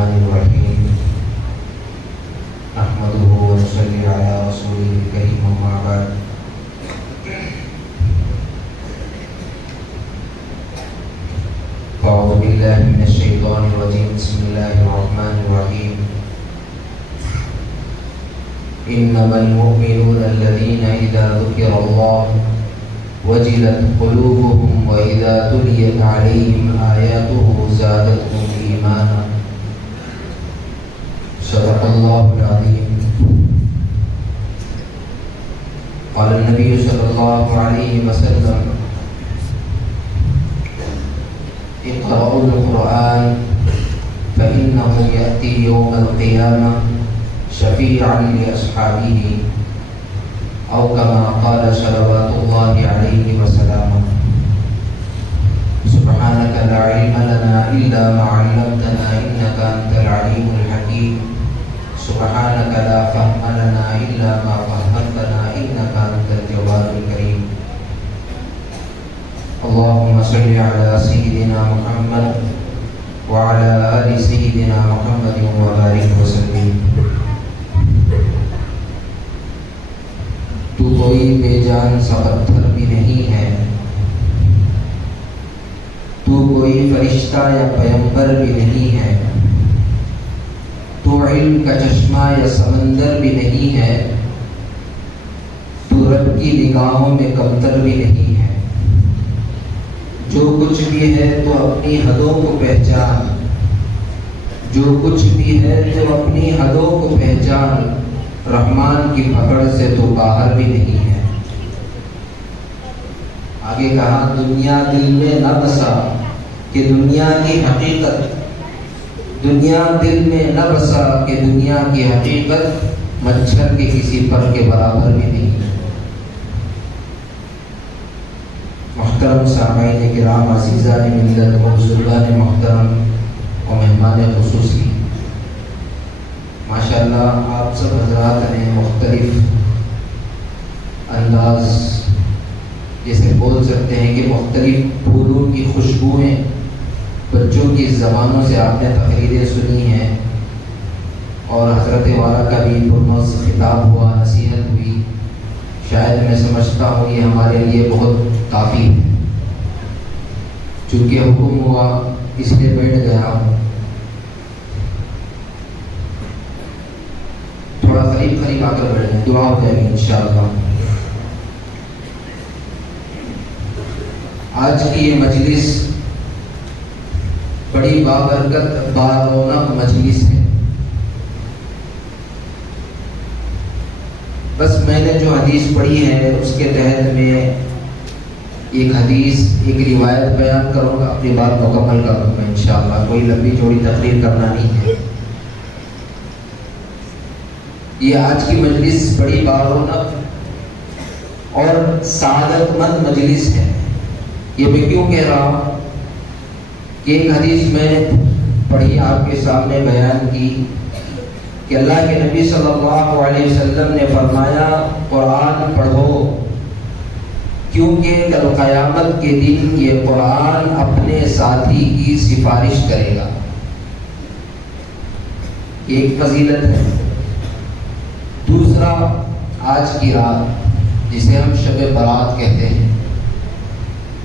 الرحمن الرحيم نحمده ونصلي على رسوله الكريم أما بعد أعوذ بالله من الشيطان الرجيم بسم الله الرحمن الرحيم إنما المؤمنون الذين إذا ذكر الله وجلت قلوبهم وإذا تليت عليهم آياته زادتهم إيمانا صدق الله العظيم. قال النبي صلى الله عليه وسلم اقرأوا القرآن فإنه يأتي يوم القيامة شفيعا لأصحابه أو كما قال صلوات الله عليه وسلم. سبحانك لا علم لنا إلا ما علمتنا إنك أنت العليم الحكيم. سبحانك لا فهم لنا إلا ما فهمتنا إنك أنت الجواد الكريم. اللهم صل على سيدنا محمد وعلى آل سيدنا محمد وبارك وسلم. تو کوئی بے جان سا پتھر بھی نہیں ہے، تو کوئی فرشتہ یا پیغمبر بھی نہیں ہے، تو علم کا چشمہ یا سمندر بھی نہیں ہے، تو رب کی نگاہوں میں کمتر بھی نہیں ہے. جو کچھ بھی ہے تو اپنی حدوں کو پہچان، جو کچھ بھی ہے تو اپنی حدوں کو پہچان، رحمان کی پکڑ سے تو باہر بھی نہیں ہے. آگے کہا دنیا دل میں نہ بسا کہ دنیا کی حقیقت، دنیا دل میں نہ بسا کہ دنیا کی حقیقت مچھر کے کسی پر کے برابر بھی نہیں. محترم سامعین کرام، عزیزان ملت و بزرگان محترم و مہمان خصوصی، ماشاءاللہ آپ سب حضرات نے مختلف انداز، جیسے بول سکتے ہیں کہ مختلف پھولوں کی خوشبوئیں، بچوں کی زبانوں سے آپ نے تقریریں سنی ہیں، اور حضرت والا کا بھی پرمز خطاب ہوا، نصیحت ہوئی. شاید میں سمجھتا ہوں یہ ہمارے لیے بہت کافی ہے. چونکہ حکم ہوا اس لیے بیٹھ گیا. تھوڑا قریب آ کر بیٹھ جائیں، دعا ہو جائے گی انشاءاللہ. آج کی یہ مجلس بڑی بابرکت بارونق مجلس ہے. بس میں نے جو حدیث پڑھی ہے اس کے تحت میں ایک حدیث، ایک روایت بیان کروں گا، اپنی بات مکمل کروں گا انشاءاللہ. کوئی لمبی چوڑی تقریر کرنا نہیں ہے. یہ آج کی مجلس بڑی بارونق اور سعادت مند مجلس ہے. یہ میں کیوں کہہ رہا ہوں کہ ایک حدیث میں نے پڑھی، آپ کے سامنے بیان کی کہ اللہ کے نبی صلی اللہ علیہ وسلم نے فرمایا قرآن پڑھو، کیونکہ کل قیامت کے دن یہ قرآن اپنے ساتھی کی سفارش کرے گا. یہ ایک فضیلت ہے. دوسرا، آج کی رات جسے ہم شب برات کہتے ہیں،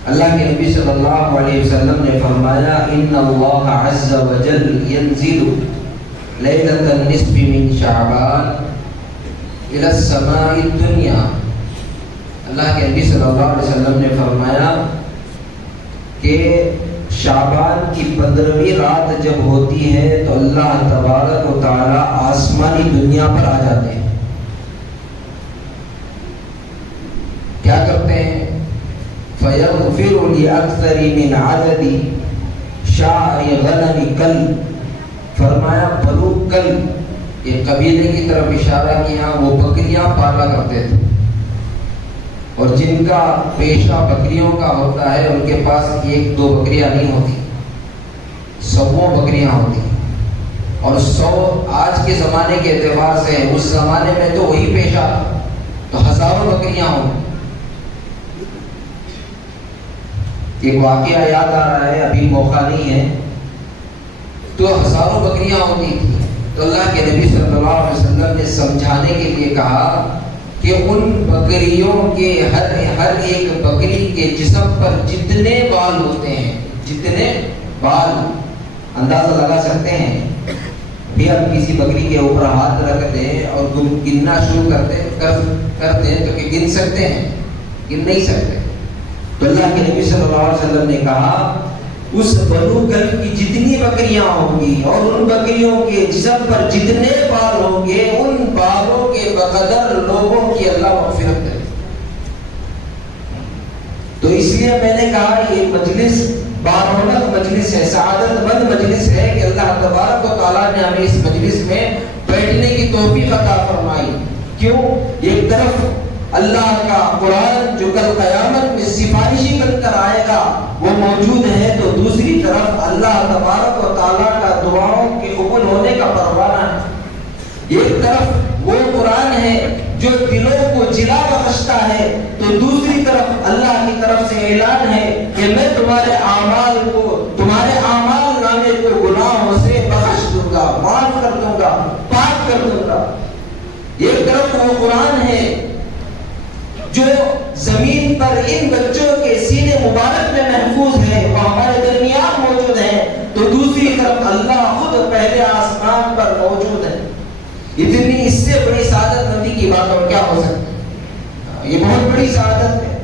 اللہ کے نبی صلی اللہ علیہ وسلم نے فرمایا ان اللہ عز وجل ينزل لیلۃ النصف من شعبان الى السماء الدنیا. اللہ کے نبی صلی اللہ علیہ وسلم نے فرمایا کہ شعبان کی 15ویں رات جب ہوتی ہے تو اللہ تبارک و تعالی آسمانی دنیا پر آ جاتے ہیں. کیا کرتے ہیں؟ فَيَغْفِرُ لِأَكْثَرِ مِنْ عَدَدِ شَعْرِ غَنَمِ كَلْبٍ. فرمایا بنو کلب، ایک قبیلے کی طرف اشارہ کیا، وہ بکریاں پالا کرتے تھے، اور جن کا پیشہ بکریوں کا ہوتا ہے ان کے پاس 1-2 بکریاں نہیں ہوتی، 100 بکریاں ہوتی. اور 100 آج کے زمانے کے اعتبار سے، اس زمانے میں تو وہی پیشہ تو ہزاروں بکریاں ہوں. ایک واقعہ یاد آ رہا ہے، ابھی موقع نہیں ہے. تو ہزاروں بکریاں ہوتی تھی. تو اللہ کے نبی صلی اللہ علیہ وسلم نے سمجھانے کے لیے کہا کہ ان بکریوں کے ہر ایک بکری کے جسم پر جتنے بال ہوتے ہیں، جتنے بال اندازہ لگا سکتے ہیں. بھی ہم کسی بکری کے اوپر ہاتھ رکھ دیں اور گننا شروع کرتے ہیں تو کہ گن سکتے ہیں؟ گن نہیں سکتے. تو اللہ کے نبی صلی اللہ علیہ وسلم نے کہا اس بنو کلب کی جتنی بکریاں ہوں گی اور ان بکریوں کے جسم پر جتنے بال ہوں گے، ان بالوں کے بقدر لوگوں کی اللہ مغفرت کرے. تو اس لیے میں نے کہا یہ مجلس بارونق مجلس ہے، سعادت مند مجلس ہے کہ اللہ تبارک و تعالیٰ نے ہمیں اس مجلس میں بیٹھنے کی توفیق عطا فرمائی. کیوں؟ ایک طرف اللہ کا قرآن جو کل قیامت میں سفارشی بن کر آئے گا وہ موجود ہے، تو دوسری طرف اللہ تبارک و تعالیٰ کا دعاؤں کے قبول ہونے کا پروانہ ہے. ایک طرف وہ قرآن ہے جو دلوں کو جلا بخشتا ہے، تو دوسری طرف اللہ کی طرف سے اعلان ہے کہ میں تمہارے اعمال نامے کو گناہوں سے بخش دوں گا، معاف کر دوں گا، پاک کر دوں گا. ایک طرف وہ قرآن ہے جو زمین پر ان بچوں کے سینے مبارک میں محفوظ ہے، وہ ہمارے درمیان موجود ہے، تو دوسری طرف اللہ خود پہلے آسمان پر موجود ہے. اتنی اس سے بڑی سعادت مندی کی بات اور کیا ہو سکتی ہے؟ یہ بہت بڑی سعادت ہے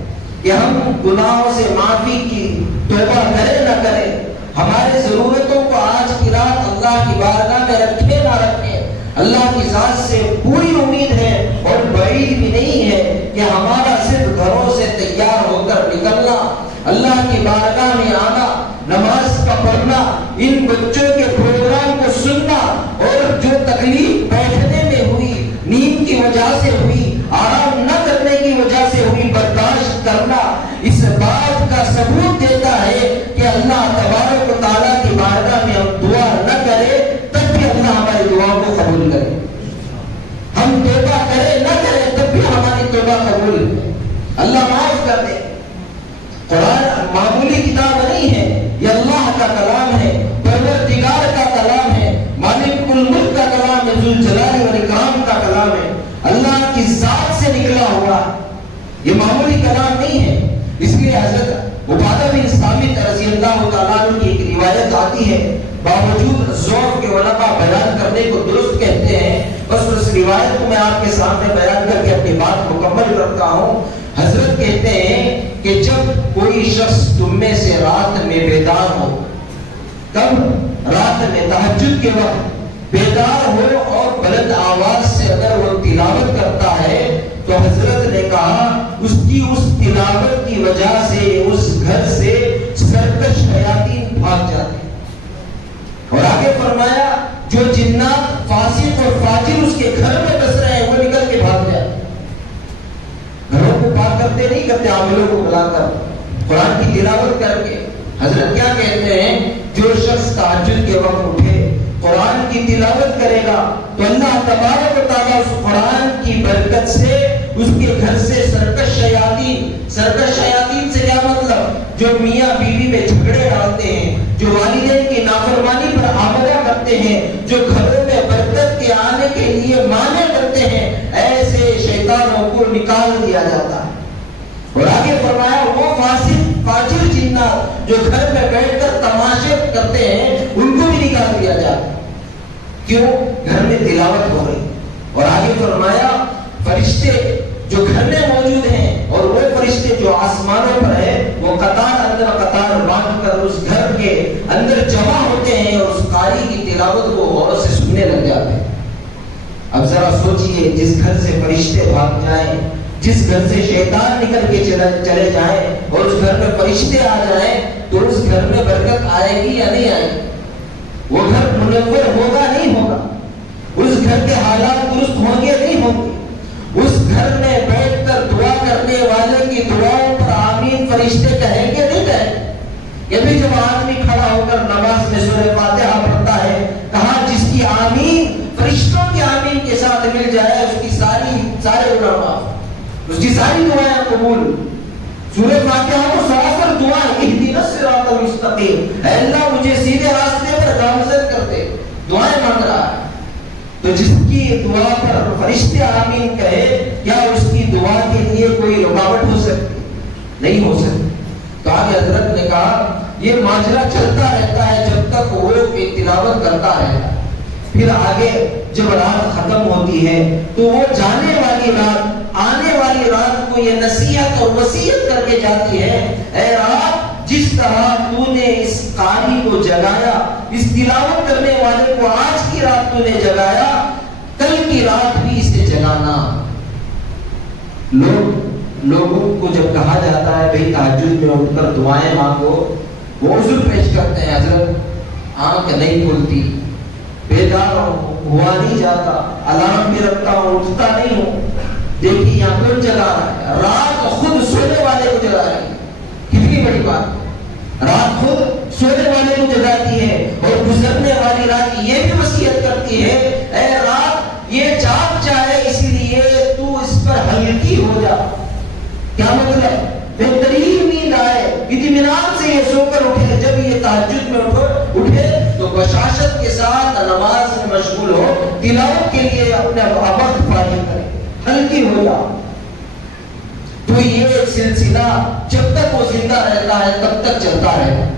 کہ ہم گناہوں سے معافی کی توبہ کرے نہ کرے، ہمارے ضرورتوں کو آج کی رات اللہ کی بارگاہ میں رکھے نہ رکھے، اللہ کی ذات سے پوری امید ہے اور بعید بھی نہیں ہے کہ ہمارا صرف گھروں سے تیار ہو کر نکلنا، اللہ کی بارگاہ میں آنا، نماز کا پڑھنا، ان بچوں کے پروگرام کو سننا، اور جو تکلیف بیٹھنے میں ہوئی، نیند کی وجہ سے ہوئی، آرام نہ کرنے کی وجہ سے ہوئی، برداشت کرنا، اس بات کا ثبوت دیتا ہے کہ اللہ تبارک و تعالیٰ کی بارگاہ میں ہم دعا نہ کرے تب بھی اللہ ہماری دعاؤں کو قبول کرے، ہم توبہ کرے نہ کرے تب بھی ہماری توبہ قبول ہے، اللہ معاف کر دے. قرآن معمولی کتاب نہیں ہے، یہ اللہ کا کلام ہے، پروردگار کا کلام ہے، مالک الملک کا کلام ہے، ذوالجلال والاکرام کا کلام ہے، اللہ کی ذات سے نکلا ہوا، یہ معمولی کلام نہیں ہے. اس لیے حضرت عبادہ بن ثابت رضی اللہ تعالیٰ عنہ کی ایک روایت آتی ہے، باوجود ذوق کے علماء بیان کرنے کو درست کہتے ہیں، بس اس روایت کو میں آپ کے سامنے بیان کر کے اپنی بات مکمل کرتا ہوں. حضرت کہتے ہیں کہ جب کوئی شخص تم میں سے رات میں بیدار ہو، کب؟ رات میں تہجد کے وقت بیدار ہو اور بلند آواز سے اگر وہ تلاوت کرتا ہے تو حضرت نے کہا اس کی اس تلاوت کی وجہ سے اس گھر سے سرکش شیاطین بھاگ جاتے ہیں. اور آگے فرمایا جو جنات فاسق اور فاجر اس کے گھر میں بس رہے ہیں وہ نکل کے بھاگ جاتے ہیں. گھروں کو پاک کرتے نہیں کرتے، عاملوں کو بلا کر قرآن کی تلاوت کر کے. حضرت کیا کہتے ہیں؟ جو شخص تہجد کے وقت اٹھے قرآن کی تلاوت کرے گا تو اللہ تبارک و تعالیٰ اس قرآن کی برکت سے اس کے گھر سے سرکش شیاطین سے کیا مطلب؟ جو میاں بیوی میں جھگڑے ڈالتے ہیں، جو والدین کی نافرمانی پر آمدہ کرتے ہیں، جو گھروں میں برکت کے آنے کے لیے مانع کرتے ہیں، ایسے شیطانوں کو نکال دیا جاتا ہے. اور آگے فرمایا وہ فاسق فاجر جنات جو گھر میں بیٹھ کر تماشے کرتے ہیں ان کو بھی نکال دیا جاتا ہے. کیوں؟ گھر میں تلاوت ہو رہی. اور آگے فرمایا فرشتے جو گھر میں موجود ہیں اور وہ فرشتے جو آسمانوں پر ہیں وہ قطار اندر قطار باندھ کر اس گھر کے اندر جمع ہوتے ہیں اور اس قاری کی تلاوت کو غور سے سننے لگ جاتے ہیں. اب ذرا سوچئے جس گھر سے فرشتے بھاگ جائیں، جس گھر سے شیطان نکل کے چلے جائیں اور اس گھر میں فرشتے آ جائیں تو اس گھر میں برکت آئے گی یا نہیں آئے گی؟ وہ گھر منور ہوگا نہیں ہوگا؟ اس گھر کے حالات درست ہوں گے نہیں ہوں گے؟ اس گھر میں بیٹھ کر دعا کرنے والے کی دعاؤں پر آمین فرشتے کہیں گے نہیں کہیں گے؟ یہ بھی جب آدمی کھڑا ہو کر نماز میں سورہ فاتحہ پڑھتا ہے، کہا جس کی آمین فرشتوں کی آمین کے ساتھ مل جائے اس کی سارے گناہ معاف، اس کی ساری دعائیں قبول. سورہ فاتحہ کو سراسر دعا اہدنا الصراط المستقیم، اے اللہ مجھے سیدھے راستے پر گامزن کر دے، دعائیں مانگ رہا ہے۔ تو جس کی دعا پر فرشتے آمین کہے، کیا اس کی دعا کے لیے کوئی رکاوٹ ہو سکتی؟ نہیں ہو سکتی۔ تو آگے حضرت نے کہا یہ ماجرا چلتا رہتا ہے جب تک وہ تلاوت کرتا رہتا ہے، پھر آگے جب رات ختم ہوتی ہے تو وہ جانے والی رات آنے والی رات کو یہ نصیحت اور وصیت کر کے جاتی ہے، اے رات جس طرح تو نے اس قاری کو جگایا، اس تلاوت کرنے والے کو آج کی رات تو نے جگایا، کل کی رات بھی اسے جگانا۔ لوگوں کو جب کہا جاتا ہے بھئی تہجد میں اٹھ کر دعائیں مانگو، وہ عذر پیش کرتے ہیں، حضرت آنکھ نہیں کھلتی، بیدار ہوا نہیں جاتا، الارم بھی رکھتا ہوں اٹھتا نہیں ہوں۔ دیکھیے یہاں کون جگا رہا ہے؟ رات خود سونے والے کو جگا رہی ہے۔ کتنی بڑی بات، رات خود سونے والے کو جگاتی ہے، اور گزرنے والی رات یہ بھی وصیت کرتی ہے، اے رات یہ جاگ جائے اس لیے تو اس پر ہلکی ہو جا۔ کیا مطلب؟ بہترین نیند آئے، اطمینان سے یہ سو کر اٹھے، جب یہ تہجد میں اٹھے تو بشاشت کے ساتھ نماز میں مشغول ہو، تلاوت کے لیے اپنے وقت فارغ کرے، ہلکی ہو جا۔ تو یہ سلسلہ جب تک وہ زندہ رہتا ہے تب تک چلتا رہتا ہے۔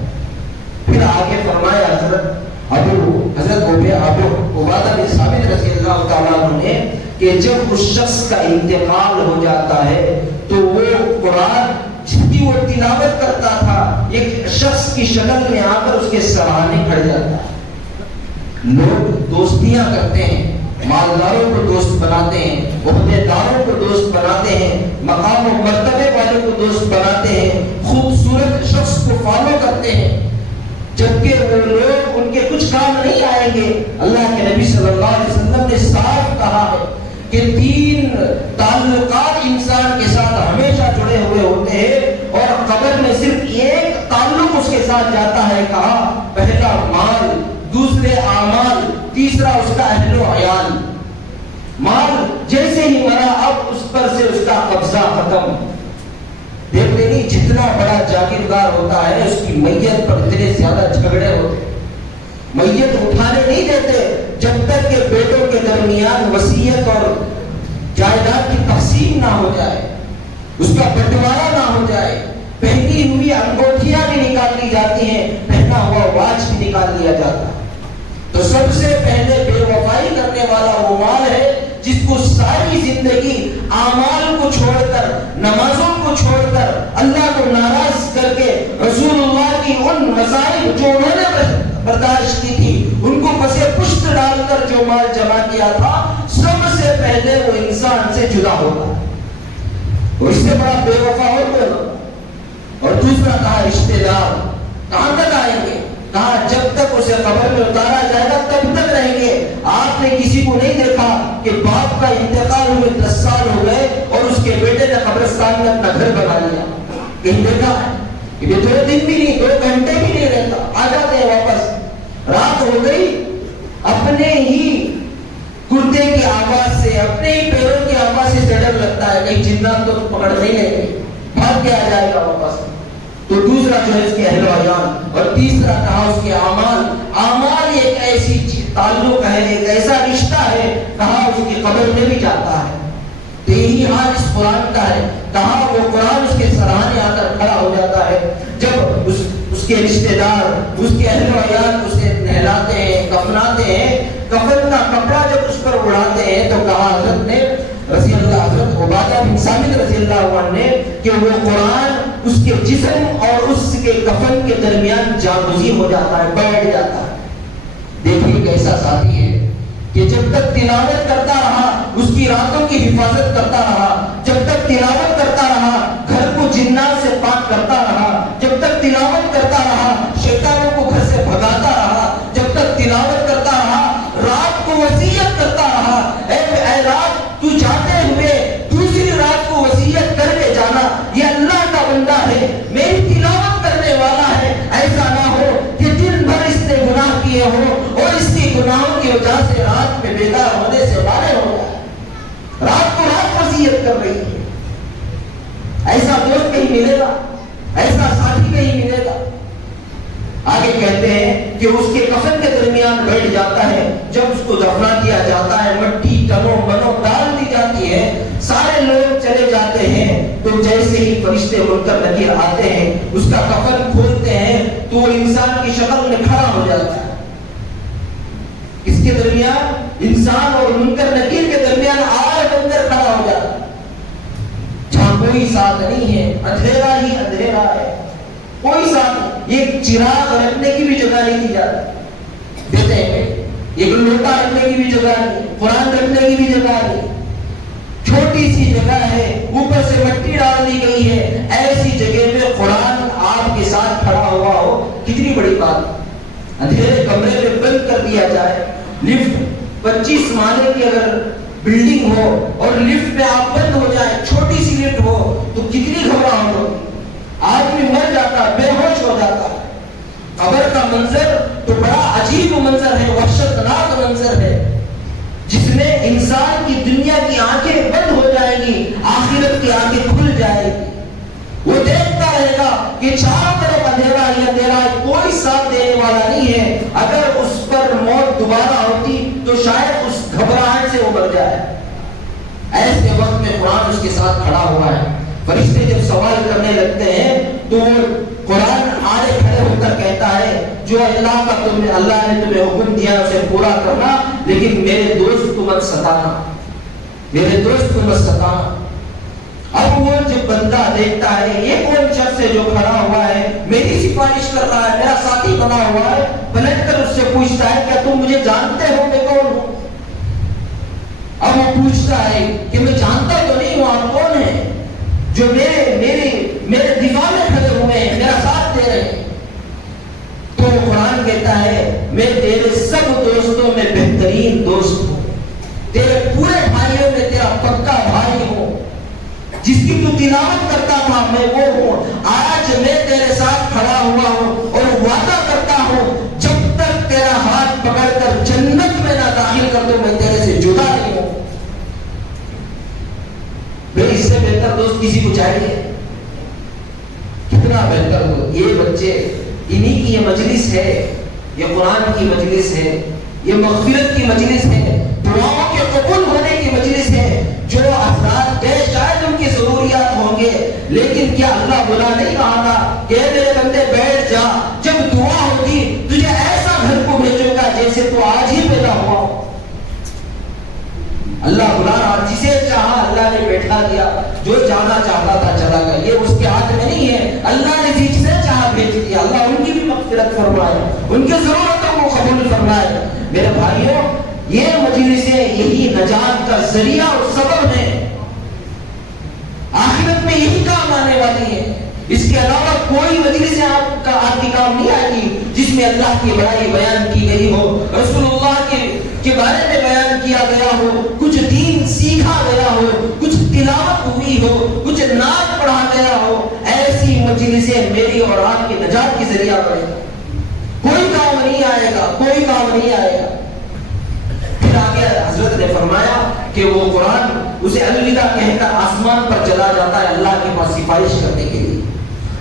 پھر آگے فرمایا حضرت ابو عبادہ بن ثابت رضی اللہ تعالیٰ عنہ نے کہ جب اس شخص کا انتقال ہو جاتا ہے تو وہ قرآن جس کی وہ تلاوت کرتا تھا ایک شخص کی شکل میں آ کر اس کے سراہنے کھڑ جاتا ہے۔ لوگ دوستیاں کرتے ہیں، مالداروں کو دوست بناتے ہیں، عہدیداروں کو دوست بناتے ہیں، مقام و مرتبے والوں کو دوست بناتے ہیں، خوبصورت شخص کو فالو کرتے ہیں، جبکہ وہ لوگ ان کے کچھ کام نہیں آئیں گے۔ اللہ کے نبی صلی اللہ علیہ وسلم نے صاف کہا ہے کہ 3 تعلقات انسان کے ساتھ ہمیشہ جڑے ہوئے ہوتے ہیں، اور قبر میں صرف ایک تعلق اس کے ساتھ جاتا ہے، کہا پہلا مال، دوسرے اعمال، تیسرا اس کا اہل و عیال۔ مال جیسے ہی مرا اب اس پر سے اس کا قبضہ ختم۔ دیکھتے نہیں جتنا بڑا جاگیردار ہوتا ہے اس کی میت پر اتنے زیادہ جھگڑے ہوتے ہیں، میت اٹھانے نہیں دیتے جب تک کہ بیٹوں کے درمیان وصیت اور جائیداد کی تقسیم نہ ہو جائے، اس کا بٹوارا نہ ہو جائے۔ پہنی ہوئی انگوٹھیاں بھی نکال لی جاتی ہیں، پہنا ہوا واچ بھی نکال لیا جاتا ہے۔ تو سب سے پہلے بے وفائی کرنے والا وہ مال ہے جس کو ساری زندگی اعمال کو چھوڑ کر، نمازوں کو چھوڑ کر، اللہ کو ناراض کر کے، رسول اللہ کی ان مصائب جو انہوں نے برداشت کی تھی ان کو پسے پشت ڈال کر جو مال جمع کیا تھا، سب سے پہلے وہ انسان سے جدا ہوتا ہے۔ اس سے بڑا بے وفا اور کوئی نہ۔ اور دوسرا کہا رشتے دار کہاں تک آئیں گے؟ کہا جب تک اسے قبر میں اتارا جائے گا تب تک رہیں گے۔ آپ نے کسی کو نہیں دیکھا کہ باپ کا انتقال ہوئے 10 سال ہو گئے اور اس کے بیٹے نے قبرستان میں اپنا گھر بنا لیا؟ کہیں دیکھا ہے؟ کہ 2 دن بھی نہیں، 2 گھنٹے بھی نہیں رہتا، آ جاتے ہیں واپس۔ رات ہو گئی، اپنے ہی کرتے کی آواز سے، اپنے ہی پیروں کی آواز سے ڈر لگتا ہے کہیں جنات تو پکڑ نہیں لیں گے، بھاگ کے آ جائے گا واپس۔ تو دوسرا جو ہے اس کے اہل و عیال، اور تیسرا کہا اس کے اعمال۔ اعمال ایک ایسی تعلق ہے، ایک ایسا رشتہ ہے، کہا اس کی قبر میں بھی جاتا ہے۔ تو یہی حال اس قرآن کا ہے، کہا وہ قرآن اس کے سراہنے آ کر کھڑا ہو جاتا ہے جب اس کے رشتہ دار، اس کے اہل و عیال اسے نہلاتے ہیں، کفناتے ہیں، کفن کا کپڑا جب اس پر اڑاتے ہیں تو کہا حضرت عبادہ بن ثابت رضی اللہ عنہ نے کہ وہ قرآن اس کے جسم اور اس کے کفن کے درمیان جاگزی ہو جاتا ہے، بیٹھ جاتا ہے۔ دیکھیے کیسا ساتھی ہے کہ جب تک تلاوت کرتا رہا اس کی راتوں کی حفاظت کرتا رہا، جب تک تلاوت کرتا رہا گھر کو جنات سے پاک کرتا رہا، جب تک تلاوت کرتا رہا شیطانوں کو گھر سے بھگاتا رہا، جب تک تلاوت کرتا رہا رات کو وصیت کرتا رہا، اے رات تو جاتے ہوئے دوسری رات کو وصیت کر کے جانا، یہ اللہ کا بندہ ہے، میری تلاوت کرنے والا ہے، ایسا نہ ہو کہ دن بھر اس نے گناہ کیے ہو اور اس کی گناہوں کی وجہ سے رات میں بیدار ہونے سے مانے ہو جائے۔ رات کو رات وصیت کر رہی ہے، ایسا دوست کہیں ملے گا، ایسا ساتھی کہیں آگے کہتے ہیں کہ اس کے کفن کے درمیان بیٹھ جاتا ہے، جب اس کو دفنا کیا جاتا ہے، مٹی تنوں منوں ڈال دی جاتی ہے، سارے لوگ چلے جاتے ہیں، تو جیسے ہی فرشتے منکر نکیر آتے ہیں، اس کا کفن کھولتے ہیں تو وہ انسان کی شکل میں کھڑا ہو جاتا ہے۔ اس کے درمیان انسان اور منکر نکیر کے درمیان آگ بن کر کھڑا ہو جاتا ہے، جہاں کوئی ساتھ نہیں ہے، اندھیرا ہی اندھیرا ہے، کوئی ساتھ نہیں۔ یہ چراغ رکھنے کی بھی جگہ نہیں دی جاتی، دیتے ہیں ایک لوٹا رکھنے کی بھی جگہ نہیں، قرآن رکھنے کی بھی جگہ نہیں، چھوٹی سی جگہ ہے، اوپر سے مٹی ڈال دی گئی ہے، ایسی جگہ میں قرآن آپ کے ساتھ کھڑا ہوا ہو، کتنی بڑی بات۔ اندھیرے کمرے میں بند کر دیا جائے، لفٹ 25 مالے کی اگر بلڈنگ ہو اور لفٹ میں آپ بند ہو جائے، چھوٹی سی لفٹ ہو تو کتنی گھبراہٹ ہوگی، آدمی مر جاتا، بے ہوش ہو جاتا۔ قبر کا منظر تو بڑا عجیب منظر ہے، وحشتناک منظر ہے، جس میں انسان کی دنیا کی آنکھیں بند ہو جائیں گی، آخرت کی آنکھیں کھل جائے گی۔ وہ دیکھتا رہے گا کہ چاروں طرف اندھیرا ہی اندھیرا ہے، کوئی ساتھ دینے والا نہیں ہے۔ اگر اس پر موت دوبارہ ہوتی تو شاید اس گھبراہٹ سے وہ مر جائے۔ ایسے وقت میں قرآن اس کے ساتھ کھڑا ہوا ہے، فرشتے جب سوال کرنے لگتے ہیں تو قرآن آڑے کھڑے ہو کر کہتا ہے جو اللہ نے تمہیں حکم دیا اسے پورا کرنا، لیکن میرے دوست کو مت ستانا، میرے دوست کو مت ستانا۔ اب وہ جب بندہ دیکھتا ہے یہ کون شخص ہے جو کھڑا ہوا ہے، میری سفارش کر رہا ہے، میرا ساتھی بنا ہوا ہے، پلٹ کر اس سے پوچھتا ہے کیا تم مجھے جانتے ہو میں کون ہوں؟ اب وہ پوچھتا ہے کہ میں جانتا تو نہیں ہوں آپ کون ہیں جو میرے دفاع میں کھڑے ہوئے ہیں، میرا ساتھ دے رہے ہیں؟ تو قرآن کہتا ہے میں تیرے سب دوستوں میں بہترین دوست ہوں، تیرے پورے بھائیوں میں تیرا پکا بھائی ہوں، جس کی تو تلاوت کرتا تھا میں وہ ہوں۔ آج میں تیرے ساتھ کھڑا ہوا ہوں اور وعدہ کرتا ہوں جب تک تیرا ہاتھ پکڑ کر جنت میں نہ داخل کر دوں میں تیرے سے جدا نہیں ہوں۔ اس سے بہتر دوست کسی کو چاہیے؟ کتنا بہتر ہو۔ یہ بچے انہی کی یہ مجلس ہے، یہ قرآن کی مجلس ہے، یہ مغفرت کی مجلس ہے، دعاؤں کے قبول ہونے کی مجلس ہے۔ جو افراد کے شاید ان کی ضروریات ہوں گے، لیکن کیا اللہ بلا نہیں رہا تھا کہ میرے بندے بیٹھ جا، جب دعا ہوگی تجھے ایسا گھر کو بھیجوں گا جیسے تو آج ہی پیدا ہوا ہو۔ اللہ بلا رہا، جسے چاہا اللہ نے بیٹھا دیا، جو جانا چاہتا تھا چلا گیا، یہ اس کے ہاتھ میں نہیں ہے۔ اللہ نے جسے چاہا بھیج دیا، اللہ ان کی بھی مغفرت فرمائے، ان کی ضرورتوں کو قبول فرمائے۔ میرے بھائیوں، یہ مجلسیں یہی نجات کا ذریعہ اور سبب ہے، آخرت میں یہی کام آنے والی ہے۔ اس کے علاوہ کوئی مجلس آپ کی کام نہیں آئے گی جس میں اللہ کی بڑائی بیان کی گئی ہو، رسول اللہ کے بارے میں بیان کیا گیا ہو، کچھ دین سیکھا گیا ہو، کچھ تلاوت ہوئی ہو، کچھ نعت پڑھا گیا ہو۔ ایسی مجلسیں میری اور آپ کی نجات کی ذریعہ بنے گا۔ کوئی کام نہیں آئے گا، کوئی کام نہیں آئے گا۔ پھر آگے حضرت نے فرمایا کہ وہ قرآن اسے الوداع کہہ کر آسمان پر چلا جاتا ہے اللہ کے پاس سفارش کرنے کے لیے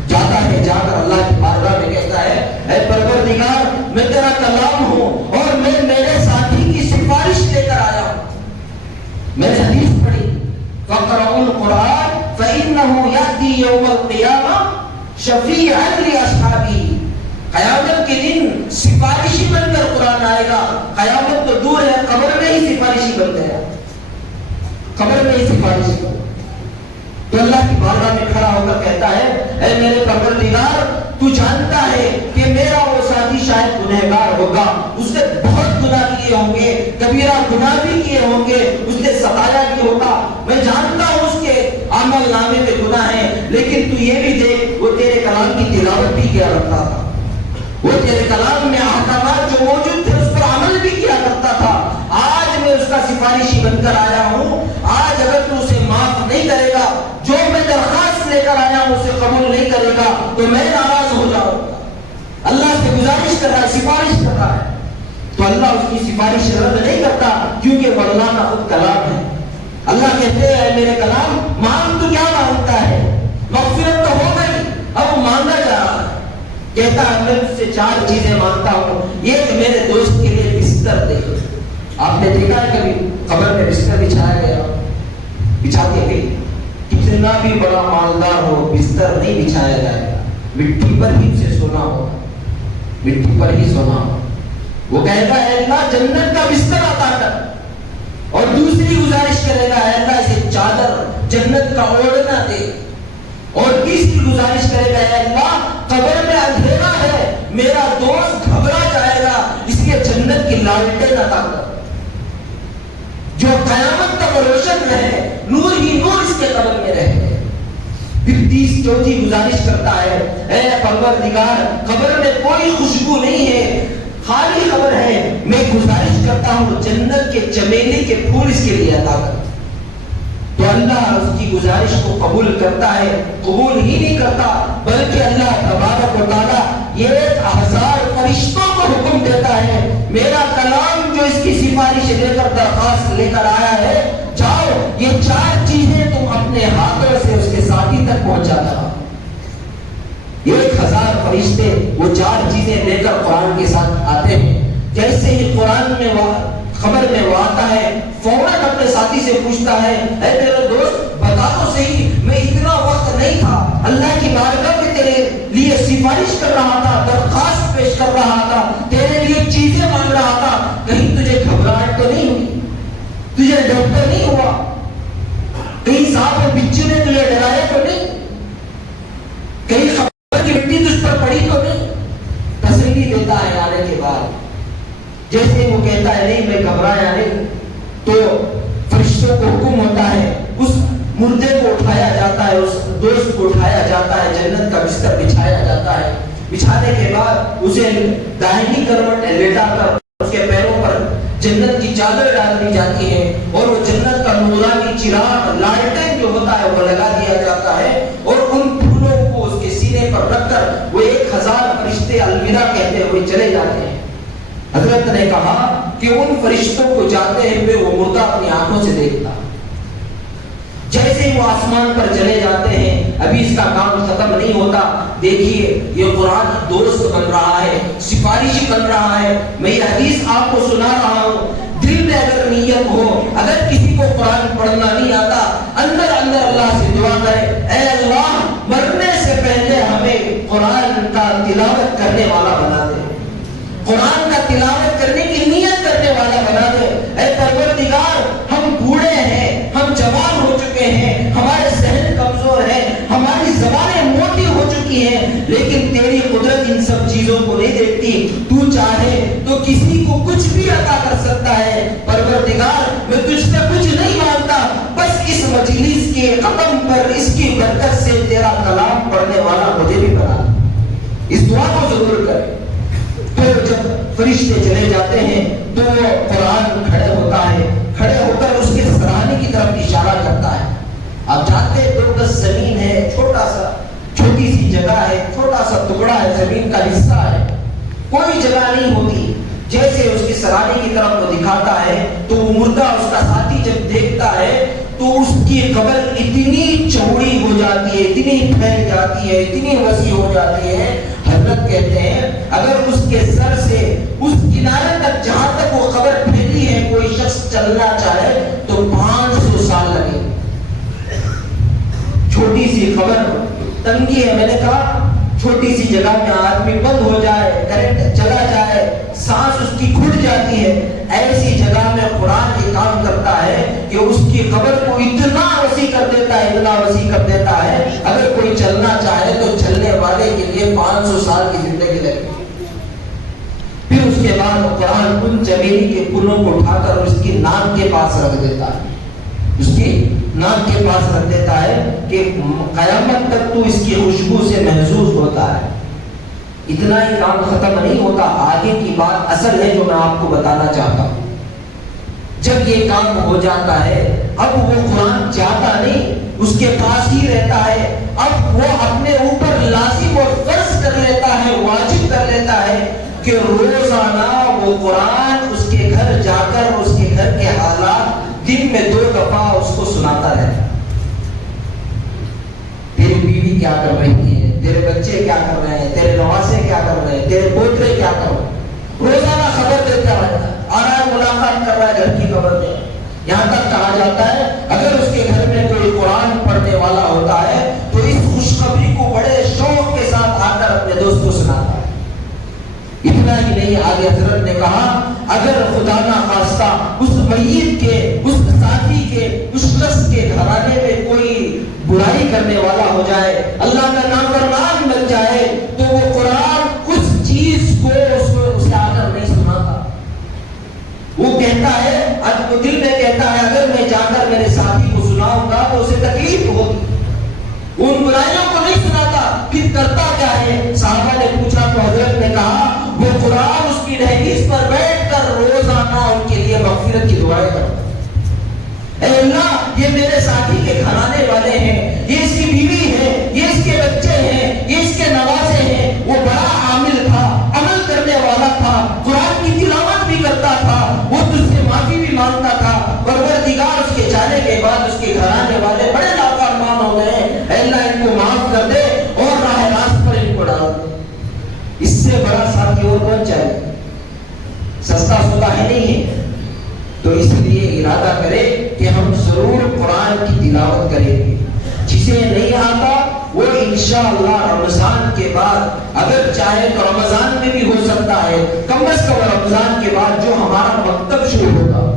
جاتا ہے، جا کر اللہ کی بارگاہ میں کہتا ہے اے پروردگار میں تیرا کلام ہوں اور میں میرے ساتھی کی سفارش لے کر آیا ہوں۔ میں نے حدیث پڑھی فَقْرَؤُوا الْقُرْآنَ فَإِنَّهُ يَأْتِي يَوْمَ الْقِيَامَةِ شَفِيعًا لِأَصْحَابِهِ۔ قیامت کے دن سفارشی بن کر قرآن آئے گا۔ قیامت تو دور ہے، قبر میں ہی سفارشی بن گیا، قبر میں ہی سفارشی بن۔ تو اللہ کی بارگاہ میں کھڑا ہو کر کہتا ہے اے میرے پروردگار تو جانتا ہے کہ میرا وہ ساتھی شاید گنہگار ہوگا، اس نے بہت گناہ کیے ہوں گے، کبیرہ گناہ بھی کیے ہوں گے، اس نے ستایا بھی ہوگا، میں جانتا ہوں اس کے عمل نامے میں گناہ ہے، لیکن تو یہ بھی دیکھ وہ تیرے کلام کی تلاوت بھی کیا کرتا تھا، وہ تیرے کلام میں احکامات جو موجود تھے اس پر عمل بھی کیا کرتا تھا۔ آج میں اس کا سفارشی بن کر آیا ہوں، آج اگر تو اسے معاف نہیں کرے گا، جو میں درخواست لے کر آیا ہوں اسے قبول نہیں کرے گا تو میں ناراض ہو جاؤں گا۔ اللہ سے گزارش کر رہا ہے، سفارش کر رہا ہے، تو اللہ اس کی سفارش رد نہیں کرتا کیونکہ وہ اللہ کا خود کلام ہے۔ اللہ کہتے ہیں میرے کلام مانگ تو کیا مانگتا ہے، مغفرت تو ہو گئی، اب وہ مانگا جا رہا ہے۔ کہتا ہے میں تجھ سے 4 چیزیں مانگتا ہوں، یہ کہ میرے دوست کے لیے بستر دے۔ آپ نے دیکھا ہے کبھی قبر میں بستر بچھایا گیا؟ بچھا کے گئی، کتنا بھی بڑا مالدار ہو بستر نہیں بچھایا جائے گا، مٹی پر ہی اسے سونا ہوگا، مٹی پر ہی سونا ہوگا۔ وہ کہتا ہے اللہ جنت کا بستر عطا کر، اور دوسری گزارش کرے گا اے اللہ اسے چادر جنت کا اوڑھنا دے، اور تیسری گزارش کرے گا اے اللہ قبر میں اندھیرا ہے، میرا دوست گھبرا جائے گا، اس لیے جنت کی لالٹیں عطا کر جو قیامت تک روشن رہے، نور ہی نور اس کے قبر میں رہے۔ پھر 34 گزارش کرتا ہے اے پروردگار قبر میں کوئی خوشبو نہیں ہے، خالی قبر ہے، میں گزارش کرتا ہوں جنت کے چمیلی کے پھول اس کے لیے عطا کر۔ تو اللہ اس کی گزارش کو قبول کرتا ہے، قبول ہی نہیں کرتا بلکہ اللہ تبارک و تعالیٰ یہ 1000 فرشتوں کو حکم دیتا ہے، میرا کلام جو اس کی سفارش لے کر درخواست لے کر آیا ہے، جاؤ یہ 4 چیزیں تم اپنے ہاتھوں سے اس کے ساتھی تک پہنچا دو۔ 1000 فرشتے وہ 4 چیزیں لے کر قرآن کے ساتھ آتے ہیں۔ جیسے ہی قرآن میں خبر میں وہ آتا ہے فوراً اپنے ساتھی سے پوچھتا ہے اے میرے دوست بتا تو صحیح، میں اتنا وقت نہیں تھا، اللہ کی بارگاہ میں تیرے لیے سفارش کر رہا تھا، درخواست پیش کر رہا تھا، تیرے لیے چیزیں مانگ رہا تھا، کہیں تجھے گھبراہٹ تو نہیں ہوئی، تجھے ڈر نہیں ہوا، کہیں سانپ اور بچھو نے تجھے ڈرایا تو نہیں، کہیں خبر کی مٹی تجھ پر پڑی تو نہیں؟ تسلی دیتا ہے آنے کے بعد۔ جیسے وہ کہتا ہے نہیں میں گھبرایا نہیں، تو فرشتوں کو حکم ہوتا ہے اس مردے کو اٹھایا جاتا ہے، اس دوست کو اٹھایا جاتا ہے، جنت کا بستر بچھایا جاتا ہے، بچھانے کے بعد اسے داہنی کروٹ لیٹا کر اس کے پیروں پر جنت کی چادر ڈال دی جاتی ہے، اور وہ جنت کا نورانی چراغ لالٹین جو ہوتا ہے وہ لگا دیا جاتا ہے، اور ان پھولوں کو اس کے سینے پر رکھ کر وہ 1000 فرشتے الوداع کہتے ہوئے چلے جاتے ہیں۔ حضرت نے کہا کہ ان فرشتوں کو جاتے ہوئے وہ مردہ اپنی آنکھوں سے دیکھتا، جیسے ہی وہ آسمان پر چلے جاتے ہیں ابھی اس کا کام ختم نہیں ہوتا، دیکھیے یہ قرآن دوست بن رہا ہے، سفارشی بن رہا ہے۔ میں یہ حدیث آپ کو سنا رہا ہوں، دل میں اگر نیت ہو، اگر کسی کو قرآن پڑھنا نہیں آتا اندر اندر اللہ سے دعا کرے اے اللہ مرنے سے پہلے ہمیں قرآن کا تلاوت کرنے والا بنا دے، قرآن کا تلاوت کرنے کی نیت کرنے والا بنا دے۔ اے پروردگار ہم بوڑھے ہیں، ہم جوان ہو چکے ہیں، ہمارے ذہن کمزور ہیں، ہماری زبانیں موٹی ہو چکی ہیں، لیکن تیری قدرت ان سب چیزوں کو نہیں دیکھتی، تو چاہے تو کسی کو کچھ بھی عطا کر سکتا ہے۔ پروردگار میں تجھ سے کچھ نہیں مانگتا، بس اس مجلس کے ختم پر اس کی برکت سے تیرا کلام پڑھنے والا مجھے بھی بنا، اس دعا کو ضرور کرے۔ پھر جب فرشتے چلے جاتے ہیں تو قرآن کھڑے ہوتا ہے، کھڑے ہو کر اس کے سرانے کی طرف اشارہ کرتا ہے۔ آپ جانتے ہیں 2 گز زمین ہے، چھوٹی سی جگہ ہے، چھوٹا سا ٹکڑا ہے، زمین کا حصہ ہے، کوئی جگہ نہیں ہوتی۔ جیسے اس کی سرانے کی طرف وہ دکھاتا ہے تو وہ مردہ اس کا ساتھی جب دیکھتا ہے تو اس کی قبر اتنی چوڑی ہو جاتی ہے، اتنی پھیل جاتی ہے، اتنی وسیع ہو جاتی ہے، حضرت کہتے ہیں اگر اس کے سر سے اس کنارے تک جہاں تک وہ قبر پھیلی ہے کوئی شخص چلنا چاہے تو 500 سال لگے۔ چھوٹی سی قبر، تنگی ہے، میں نے کہا چھوٹی سی جگہ میں آدمی بند ہو جائے، کرنٹ چلا جائے، سانس اس کی گھٹ جاتی ہے، ایسی جگہ میں قرآن یہ کام کرتا ہے کہ اس کی قبر کو اتنا وسیع کر دیتا ہے، اتنا وسیع کر دیتا ہے، اگر کوئی چلنا چاہے تو چلنے والے کے لیے 500 سال کی زندگی لگے۔ پھر اس کے بعد قرآن ان چمیلی کے پھولوں کو اٹھا کر اس کی ناک کے پاس رکھ دیتا ہے، اس کی ناک کے پاس رکھ دیتا ہے کہ قیامت تک تو اس کی خوشبو سے محظوظ ہوتا ہے۔ اتنا ہی کام ختم نہیں ہوتا، آگے کی بات اصل ہے جو میں آپ کو بتانا چاہتا ہوں۔ جب یہ کام ہو جاتا ہے اب وہ قرآن جاتا نہیں، اس کے پاس ہی رہتا ہے، اب وہ اپنے اوپر لازم اور فرض کر لیتا ہے، واجب کر لیتا ہے کہ روزانہ وہ قرآن اس کے گھر جا کر اس کے گھر کے حالات دن میں 2 دفعہ اس کو سناتا رہتا۔ تیری بیوی کیا کر رہی ہے، تیرے بچے کیا کر رہے ہیں، تیرے نواسے بات کر رہا ہے گھر کی قبر میں. یہاں تک کہا جاتا ہے اگر اس کے گھر میں کوئی قرآن پڑھنے والا ہوتا ہے تو اس خوشخبری کو بڑے شوق کے ساتھ آ کر اپنے دوست کو سناتا ہے. اتنا ہی نہیں, آگے حضرت نے کہا اگر خدا نہ خواستہ اس میت کے, اس ساتھی کے, اس شخص کے گھرانے میں کوئی برائی کرنے والا ہو جائے, اللہ کا نافرمان بن جائے, تو وہ قرآن اس چیز کو اسے آ کر نہیں سناتا. وہ کہتا ہے, وہ دل میں کہتا ہے اگر میں جا کر میرے ساتھی کو سناؤں گا تو اسے تکلیف ہوگی. ان برائیوں کو نہیں سناتا. پھر کرتا کیا ہے؟ صحابہ نے پوچھا تو حضرت نے کہا وہ قرآن اس کی دہلیز پر بیٹھ کر روزانہ ان کے لیے مغفرت کی دعائیں کرتا. اے اللہ یہ میرے ساتھی کے گھرانے والے ہیں, یہ اس کی بیوی ہے, یہ اس کے بچے ہیں, یہ اس کے نوازے ہیں, وہ بڑا عامل تھا, عمل کرنے والا تھا, قرآن کی تلاوت بھی کرتا تھا, وہ تجھ سے معافی بھی مانگتا تھا, پروردگار اس کے جانے کے بعد اس کے گھرانے والے بڑے نافرمان ہو گئے, اے اللہ ان کو معاف کر دے اور راہ راست پر ان کو ڈال دے. اس سے بڑا ساتھی اور کون چاہیے؟ سستا سودا ہے نہیں ہے. تو اس لیے ارادہ کرے کہ ہم ضرور قرآن کی تلاوت کریں گے. جسے نہیں آتا وہ انشاءاللہ رمضان کے بعد اگر چاہے تو رمضان میں بھی ہو سکتا ہے, کم از کم رمضان کے بعد جو ہمارا مکتب شروع ہوگا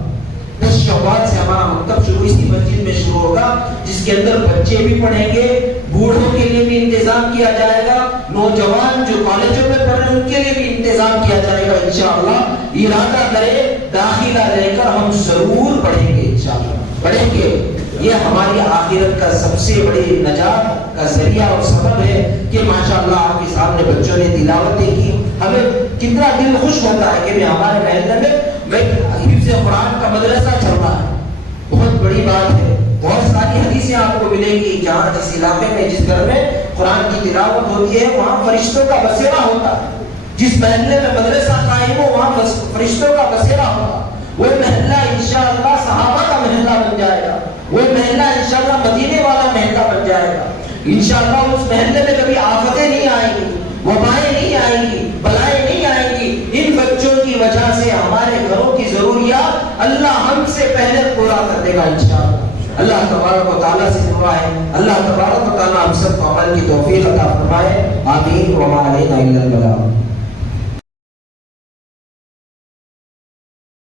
10 شوال سے ہمارا مکتب شروع اسی مسجد میں شروع ہوگا, جس کے اندر بچے بھی پڑھیں گے, بوڑھوں کے لیے بھی انتظام کیا جائے گا, نوجوان جو کالجوں میں پڑھ رہے ہیں ان کے لیے بھی انتظام کیا جائے گا انشاءاللہ. ارادہ کرے داخلہ لے کر ہم ضرور پڑھیں گے انشاءاللہ, پڑھیں گے. یہ ہماری آخرت کا سب سے بڑی نجات کا ذریعہ اور سبب ہے کہ ماشاءاللہ آپ کے سامنے بچوں نے تلاوتیں کی. ہمیں کتنا دل خوش ہوتا ہے کہ ہمارے محلے میں حفظ قرآن کا مدرسہ چل رہا ہے. بہت بڑی بات ہے. بہت ساری حدیثیں آپ کو ملیں گی جہاں جس علاقے میں جس گھر میں قرآن کی تلاوت ہوتی ہے وہاں فرشتوں کا بسیرا ہوتا ہے. جس محلے میں مدرسہ قائم ہو وہاں فرشتوں کا بسیرا ہوگا. وہ محلہ انشاءاللہ صحابہ کا محلہ بن جائے گا, وہ محلہ انشاءاللہ مدینے والا محلہ بن جائے گا. انشاءاللہ اس محلے میں کبھی آفتیں نہیں آئیں گی, وبائیں نہیں آئیں گی, بلائیں نہیں آئیں گی. ان بچوں کی وجہ سے ہمارے گھروں کی ضروریات اللہ ہم سے پہلے پورا کر دے گا انشاءاللہ. اللہ تبارک و تعالیٰ سے دعا ہے اللہ تبارک و تعالیٰ ہم سب کو عمل کی توفیق عطا فرمائے. آمین. وما علینا الا البلاغ.